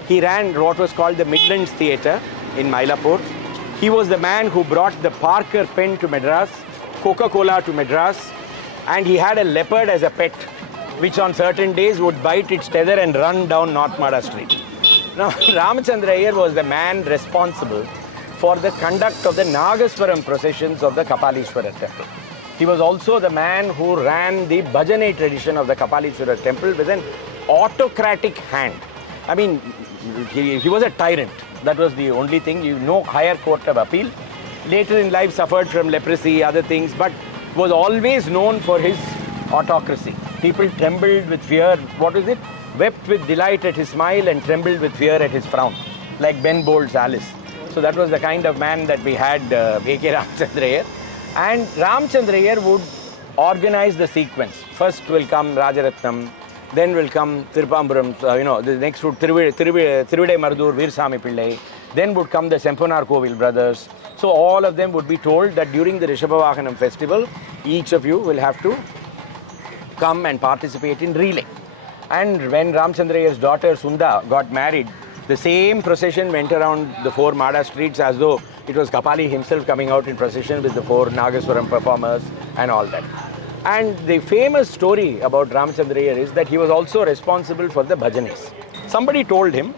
He ran what was called the Midlands Theatre in Mylapore. He was the man who brought the Parker pen to Madras, Coca-Cola to Madras, and he had a leopard as a pet, which on certain days would bite its tether and run down North Mada Street. Now, Ramachandra Iyer was the man responsible for the conduct of the Nagaswaram processions of the Kapaliswarar Temple. He was also the man who ran the bhajane tradition of the Kapaliswarar Temple with an autocratic hand. I mean, he was a tyrant. That was the only thing. No higher court of appeal. Later in life suffered from leprosy, other things, but was always known for his autocracy. People trembled with fear. What is it? Wept with delight at his smile and trembled with fear at his frown, like Ben Bolt's Alice. So that was the kind of man that we had, A.K. Ramachandra Iyer. And Ramachandra Iyer would organize the sequence. First will come Rajaratnam, then will come Tirupamburam, the next would Tiruvide Marudur, Veersami Pillai. Then would come the Semponar Kovil brothers. So all of them would be told that during the Rishabhavahanam festival, each of you will have to come and participate in relay. And when Ramachandra Iyer's daughter Sunda got married, the same procession went around the 4 Mada streets as though it was Kapali himself coming out in procession with the 4 Nagaswaram performers and all that. And the famous story about Ramachandra Iyer is that he was also responsible for the bhajanes. Somebody told him,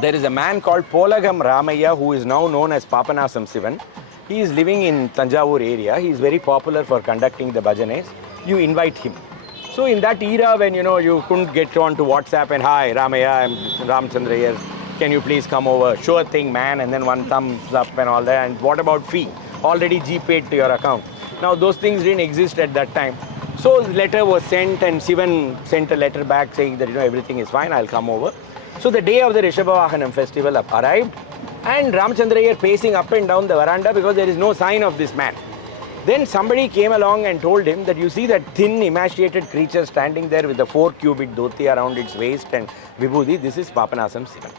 there is a man called Polagam Ramaya who is now known as Papanasam Sivan. He is living in Tanjavur area. He is very popular for conducting the bhajanes. You invite him. So in that era when you couldn't get on to WhatsApp and hi Ramaya, I'm Ramachandra Iyer, can you please come over? Sure thing man, and then one thumbs up and all that. And what about fee? Already G-paid to your account. Now those things didn't exist at that time. So the letter was sent and Sivan sent a letter back saying that everything is fine, I'll come over. So the day of the Rishabhavahanam festival arrived and Ramachandra Iyer pacing up and down the veranda because there is no sign of this man. Then somebody came along and told him that you see that thin emaciated creature standing there with a 4-cubit dhoti around its waist and vibhuti, this is Papanasam Sivan.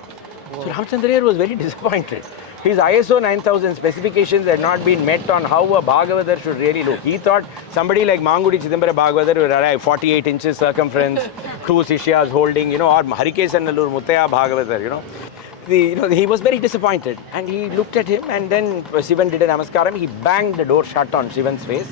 So Ramachandra Iyer was very disappointed. His ISO 9000 specifications had not been met on how a Bhagavatar should really look. He thought somebody like Mangudi Chidambara Bhagavatar would arrive 48 inches circumference, 2 Sishyas holding, or Harikesannallur Muttaya Bhagavatar, He was very disappointed and he looked at him and then Sivan did a namaskaram. He banged the door shut on Sivan's face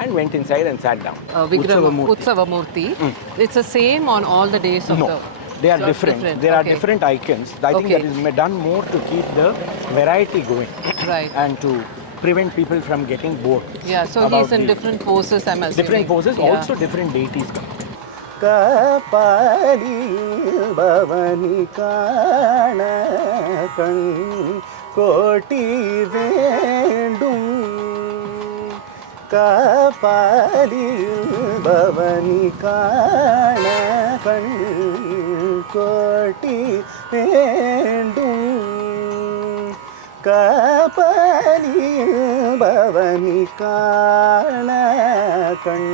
and went inside and sat down. Utsavamurti. It's the same on all the days of the... They are different. There are different icons. I think that is done more to keep the variety going. Right. And to prevent people from getting bored. Yeah, so he's in different poses, I'm assuming. Different poses, also different deities come. Kapali bhavani kana kan koti vendum Kapali bhavani kana kan koti vendum Kapali bhavani kana kan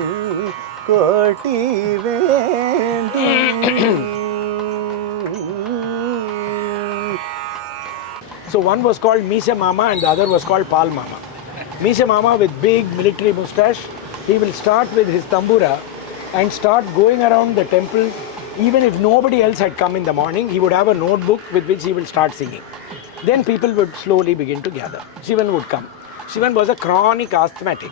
koti vendum. So one was called Misha Mama and the other was called Pal Mama. Misha Mama with big military moustache, he will start with his tambura and start going around the temple. Even if nobody else had come in the morning, he would have a notebook with which he will start singing. Then people would slowly begin to gather. Sivan would come. Sivan was a chronic asthmatic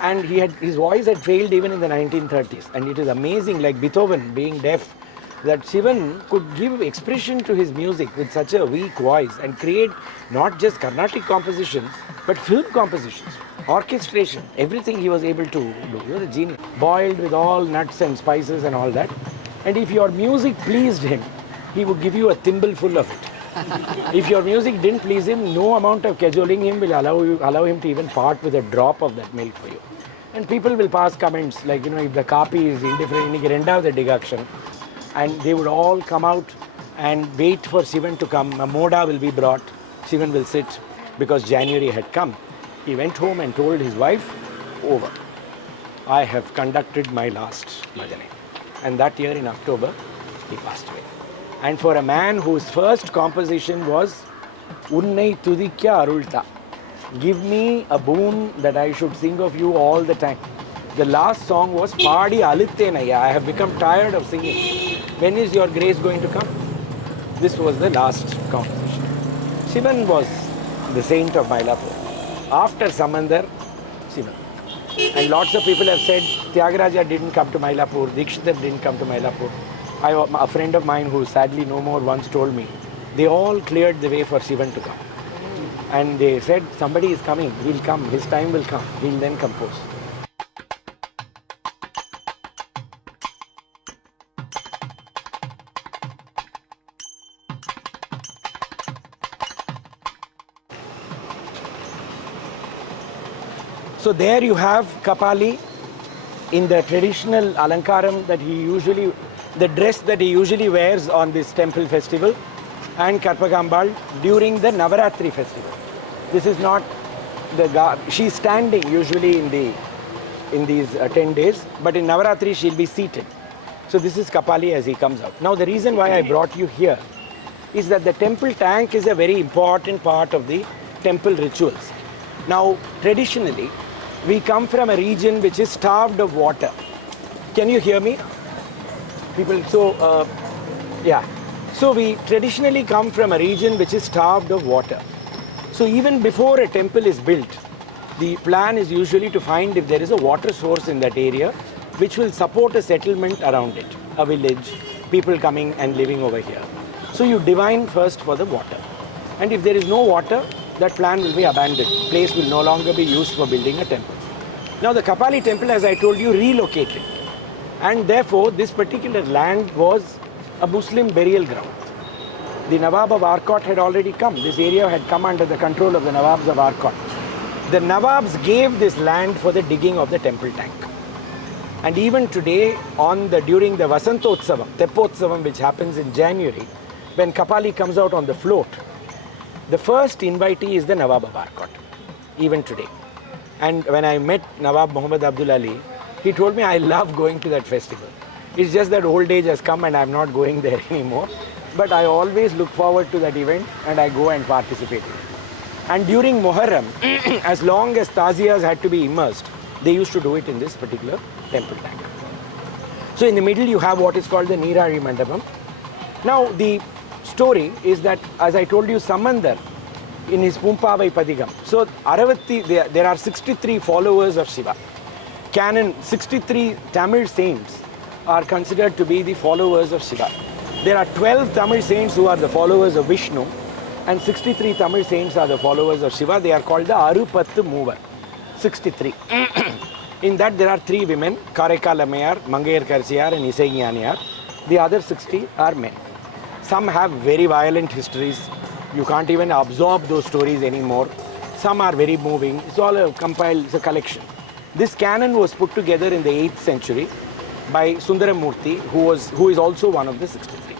and his voice had failed even in the 1930s. And it is amazing, like Beethoven being deaf, that Sivan could give expression to his music with such a weak voice and create not just Carnatic compositions, but film compositions, orchestration, everything he was able to do. He was a genius. Boiled with all nuts and spices and all that. And if your music pleased him, he would give you a thimble full of it. If your music didn't please him, no amount of cajoling him will allow him to even part with a drop of that milk for you. And people will pass comments like, if the kapi is indifferent, the deduction. And they would all come out and wait for Sivan to come. A moda will be brought. Sivan will sit because January had come. He went home and told his wife, over. I have conducted my last bhajane. And that year in October, he passed away. And for a man whose first composition was Unnai Tudikya Arulta, give me a boon that I should sing of you all the time. The last song was Paadi Alittenaya. I have become tired of singing. When is your grace going to come? This was the last composition. Sivan was the saint of Mylapore. After Samandar, Sivan. And lots of people have said Tyagaraja didn't come to Mylapore, Dikshithar didn't come to Mylapore. A friend of mine who sadly no more once told me, they all cleared the way for Sivan to come. And they said, somebody is coming, he'll come, his time will come, he'll then compose. So there you have Kapali in the traditional alankaram that he usually, the dress that he usually wears on this temple festival, and Karpagambal during the Navaratri festival. This is not the she's standing usually in these 10 days, but in Navaratri she'll be seated. So this is Kapali as he comes out. Now the reason why I brought you here is that the temple tank is a very important part of the temple rituals. Now traditionally, we come from a region which is starved of water. Can you hear me? People, yeah. So we traditionally come from a region which is starved of water. So even before a temple is built, the plan is usually to find if there is a water source in that area which will support a settlement around it, a village, people coming and living over here. So you divine first for the water. And if there is no water, that plan will be abandoned. Place will no longer be used for building a temple. Now the Kapali temple, as I told you, relocated. And therefore, this particular land was a Muslim burial ground. The Nawab of Arcot had already come. This area had come under the control of the Nawabs of Arcot. The Nawabs gave this land for the digging of the temple tank. And even today, during the Vasantotsavam, Teppotsavam, which happens in January, when Kapali comes out on the float, the first invitee is the Nawab of Arcot, even today. And when I met Nawab Muhammad Abdul Ali, he told me, I love going to that festival. It's just that old age has come and I'm not going there anymore. But I always look forward to that event and I go and participate in it. And during Muharram, as long as taziyas had to be immersed, they used to do it in this particular temple tank. So in the middle you have what is called the Neerari Mandapam. Now the story is that, as I told you, Samandar in his Pumpavai Padigam. So there are 63 followers of Shiva. 63 Tamil saints are considered to be the followers of Shiva. There are 12 Tamil saints who are the followers of Vishnu, and 63 Tamil saints are the followers of Shiva. They are called the Arupattu Mover. 63. In that there are 3 women, Karekal Ammayar, Mangayar Karsiyar and Isai Gnaniyar. The other 60 are men. Some have very violent histories. You can't even absorb those stories anymore. Some are very moving. It's all it's a collection. This canon was put together in the 8th century by Sundaramurti, who is also one of the 63.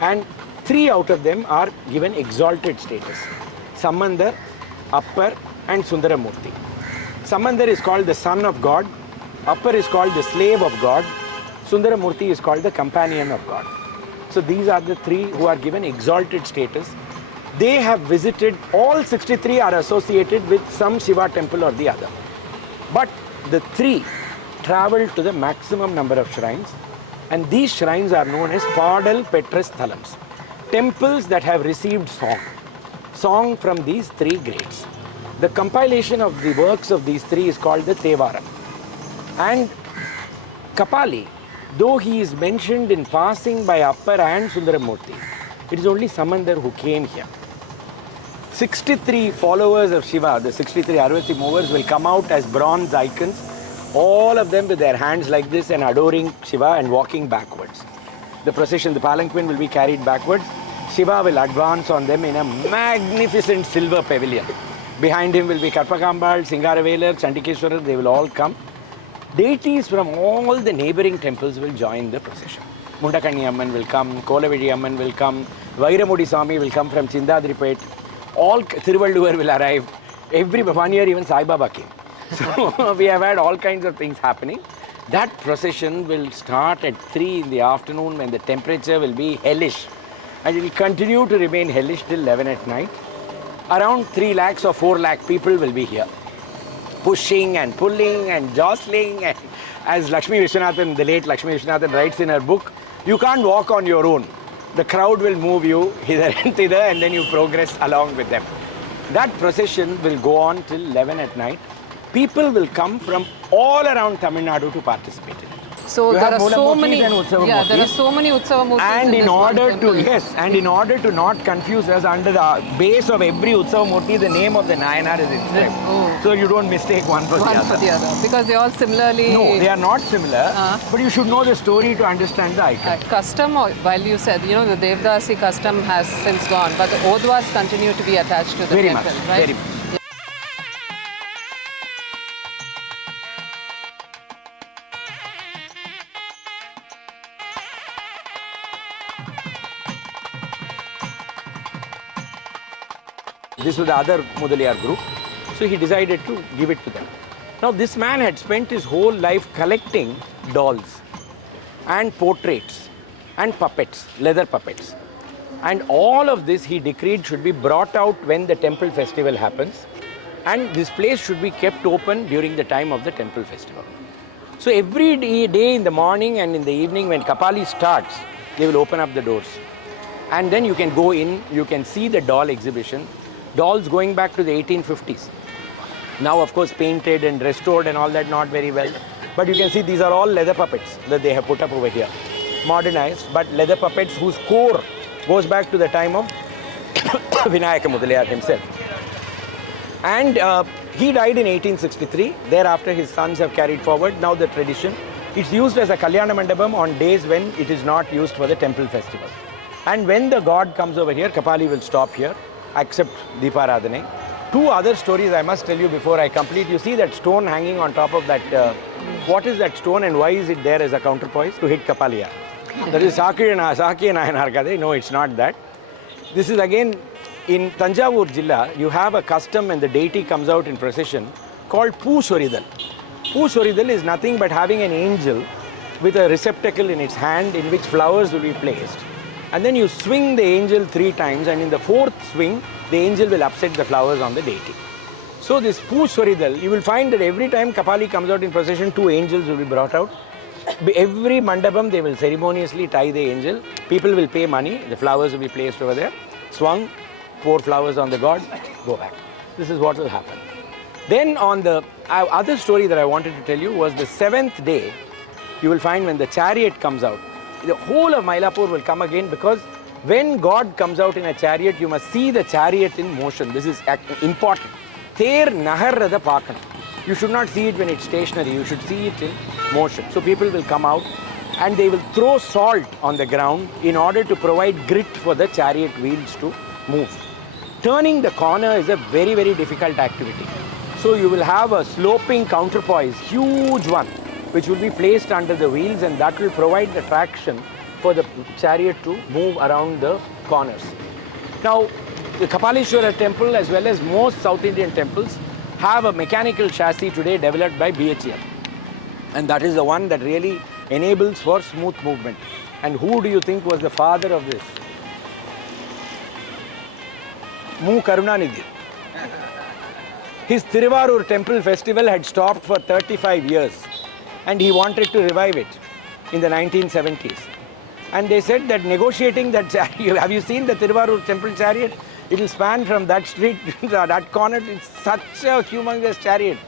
And 3 out of them are given exalted status. Samandar, Appar and Sundaramurti. Samandar is called the son of God. Appar is called the slave of God. Sundaramurti is called the companion of God. So these are the 3 who are given exalted status. They have visited, all 63 are associated with some Shiva temple or the other. But the 3 traveled to the maximum number of shrines, and these shrines are known as Padal Petrus Thalams, temples that have received song from these 3 greats. The compilation of the works of these 3 is called the Tevaram. And Kapali, though he is mentioned in passing by Appar and Sundaramurti, it is only Samandar who came here. 63 followers of Shiva, the 63 Arvati movers, will come out as bronze icons, all of them with their hands like this and adoring Shiva and walking backwards. The procession, the palanquin, will be carried backwards. Shiva will advance on them in a magnificent silver pavilion. Behind him will be Karpagambal, Singaravelar, Chandikeshwarar, they will all come. Deities from all the neighboring temples will join the procession. Mundakanni Amman will come, Kolavidi Amman will come, Vairamudi Swami will come from Chindadripet, all Thiruvalluvar will arrive. Every one year even Sai Baba came. So we have had all kinds of things happening. That procession will start at 3 in the afternoon when the temperature will be hellish. And it will continue to remain hellish till 11 at night. Around 3 lakhs or 4 lakh people will be here, pushing and pulling and jostling. And as Lakshmi Vishwanathan, the late Lakshmi Vishwanathan writes in her book, you can't walk on your own. The crowd will move you hither and thither, and then you progress along with them. That procession will go on till 11 at night. People will come from all around Tamil Nadu to participate in it. So You there have are Mula so Murtis many, and Utsava yeah, there are Murtis. so many Utsava Murtis And in this one order temple. to, yes, and in order to not confuse us, under the base of every Utsava Murti, the name of the Nayanar is inscribed. Oh. So you don't mistake one for the One other. for the other, because they all similarly. No, they are not similar, but you should know the story to understand the icon. Custom, while you said, the Devadasi custom has since gone, but the Odwas continue to be attached to the Very temple, much, right? very much. This was the other Mudaliyar group, so he decided to give it to them. Now this man had spent his whole life collecting dolls and portraits and puppets, leather puppets. And all of this he decreed should be brought out when the temple festival happens, and this place should be kept open during the time of the temple festival. So every day in the morning and in the evening when Kapali starts, they will open up the doors. And then you can go in, you can see the doll exhibition. Dolls going back to the 1850s. Now, of course, painted and restored and all that, not very well. But you can see these are all leather puppets that they have put up over here. Modernized, but leather puppets whose core goes back to the time of Vinayaka Mudaliyar himself. And he died in 1863. Thereafter, his sons have carried forward now the tradition. It's used as a Kalyana Mandapam on days when it is not used for the temple festival. And when the god comes over here, Kapali will stop here, except Deeparadhane. 2 other stories I must tell you before I complete. You see that stone hanging on top of that. What is that stone and why is it there as a counterpoise? To hit Kapaliya. That is Saki and Nayanar Kade. No, it's not that. This is again in Tanjavur Jilla. You have a custom when the deity comes out in procession called Poosoridal. Poosoridal is nothing but having an angel with a receptacle in its hand in which flowers will be placed. And then you swing the angel 3 times, and in the 4th swing, the angel will upset the flowers on the deity. So this Poosoridal, you will find that every time Kapali comes out in procession, 2 angels will be brought out. Every mandapam, they will ceremoniously tie the angel. People will pay money, the flowers will be placed over there, swung, pour flowers on the god, go back. This is what will happen. Then on the other story that I wanted to tell you was the 7th day, you will find when the chariot comes out, the whole of Mylapore will come again, because when God comes out in a chariot, you must see the chariot in motion. This is important. Ther naharrada pakan. You should not see it when it's stationary. You should see it in motion. So people will come out and they will throw salt on the ground in order to provide grit for the chariot wheels to move. Turning the corner is a very, very difficult activity. So you will have a sloping counterpoise, huge one, which will be placed under the wheels, and that will provide the traction for the chariot to move around the corners. Now, the Kapaliswarar Temple, as well as most South Indian temples, have a mechanical chassis today developed by BHEL. And that is the one that really enables for smooth movement. And who do you think was the father of this? Mu Karunanidhi. His Tiruvarur Temple Festival had stopped for 35 years. And he wanted to revive it in the 1970s. And they said that negotiating that chariot, have you seen the Tiruvarur temple chariot? It will span from that street to that corner. It's such a humongous chariot.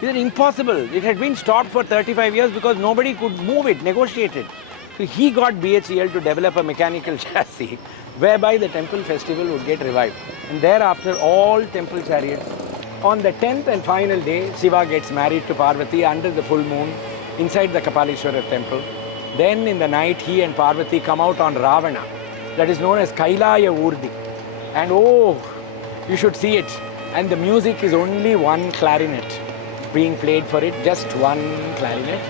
It is impossible. It had been stopped for 35 years because nobody could move it, negotiate it. So he got BHEL to develop a mechanical chassis whereby the temple festival would get revived. And thereafter, all temple chariots. On the 10th and final day, Shiva gets married to Parvati under the full moon inside the Kapaliswarar temple. Then in the night, he and Parvati come out on Ravana, that is known as Kailaya Urdi. And oh, you should see it. And the music is only one clarinet being played for it, just one clarinet.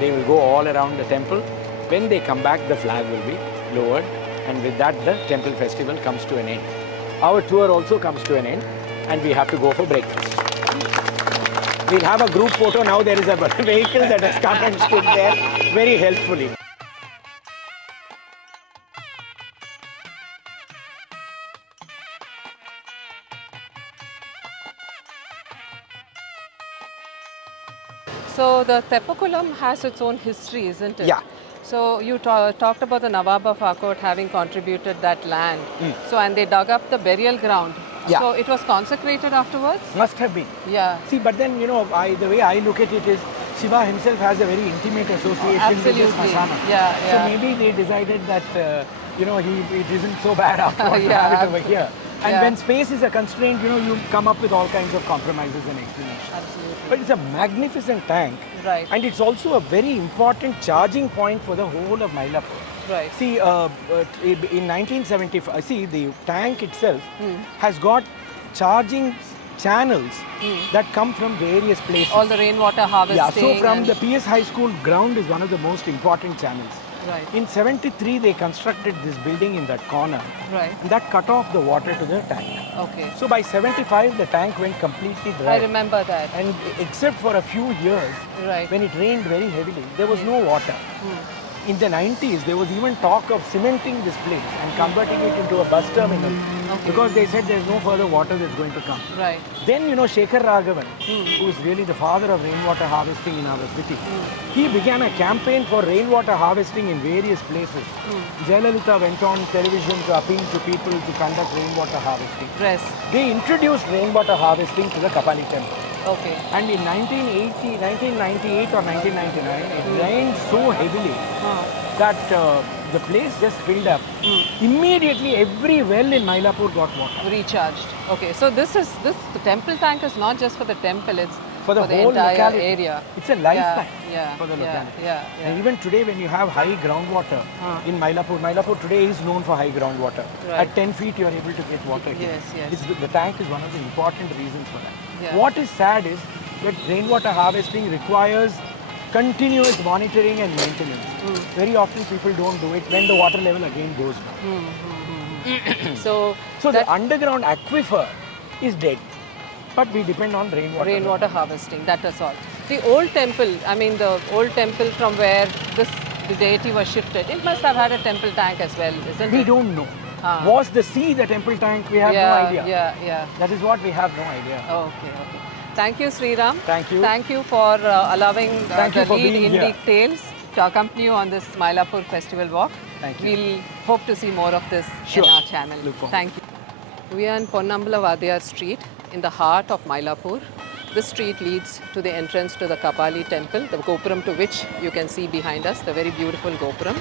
They will go all around the temple. When they come back, the flag will be lowered. And with that, the temple festival comes to an end. Our tour also comes to an end, and we have to go for breakfast. We'll have a group photo. Now there is a vehicle that has come and stood there very helpfully. So the Teppakulam has its own history, isn't it? Yeah. So you talked about the Nawab of Arcot having contributed that land. So and they dug up the burial ground. Yeah. So it was consecrated afterwards? Must have been. Yeah. See, but then, you know, the way I look at it is, Shiva himself has a very intimate association with this Absolutely. Masana. Yeah, So yeah. maybe they decided that, you know, it isn't so bad after all to Yeah. have it over here. And Yeah. when space is a constraint, you know, you come up with all kinds of compromises and explanations. Absolutely. But it's a magnificent tank. Right. And it's also a very important charging point for the whole of Mylapore. Right. See, in 1975, see, the tank itself has got charging channels that come from various places. All the rainwater harvesting. Yeah, so from and- the PS High School ground is one of the most important channels. Right. In 73, they constructed this building in that corner. Right. And that cut off the water to the tank. Okay. So by 75, the tank went completely dry. I remember that. And except for a few years, Right. when it rained very heavily, there was no water. In the 90s, there was even talk of cementing this place and converting it into a bus terminal because they said there's no further water that's going to come. Right. Then, you know, Shekhar Raghavan, who is really the father of rainwater harvesting in our city, he began a campaign for rainwater harvesting in various places. Jayalalitha went on television to appeal to people to conduct rainwater harvesting. Yes. They introduced rainwater harvesting to the Kapali temple. Okay. And in 1998 or 1999, it rained so heavily that the place just filled up. Immediately, every well in Mylapore got water. Recharged. Okay. So the temple tank is not just for the temple, it's For the whole entire locality. area. It's a lifeline Yeah. for the locality. Yeah. And even today, when you have high groundwater in Mylapore today is known for high groundwater. Right. At 10 feet, you are able to get water here. Yes. The tank is one of the important reasons for that. Yeah. What is sad is that rainwater harvesting requires continuous monitoring and maintenance. Very often people don't do it when the water level again goes down. So So that the underground aquifer is dead. But we depend on rainwater. harvesting, that is all. The old temple, I mean the old temple from where the deity was shifted, it must have had a temple tank as well, isn't We it? don't know. Ah. Was the sea the temple tank? We have no idea. Yeah. That is what we have no idea. Okay. Thank you, Sriram. Thank you. Thank you for allowing Thank you the for lead being Indic here. Trails to accompany you on this Mylapore Festival Walk. Thank you. We'll hope to see more of this Sure. in our channel. Look forward. Thank you. We are in Ponnambala Vadiyar Street in the heart of Mylapore. This street leads to the entrance to the Kapali temple, the Gopuram to which you can see behind us, the very beautiful Gopuram.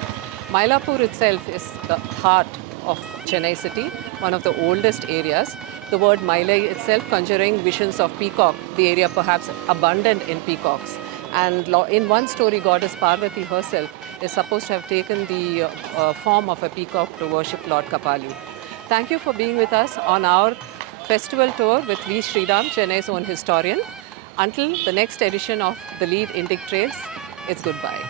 Mylapore itself is the heart of Chennai city, one of the oldest areas. The word Mylai itself conjuring visions of peacock, the area perhaps abundant in peacocks. And in one story, goddess Parvati herself is supposed to have taken the form of a peacock to worship Lord Kapali. Thank you for being with us on our festival tour with V. Sriram, Chennai's own historian. Until the next edition of the Lead Indic Trails, it's goodbye.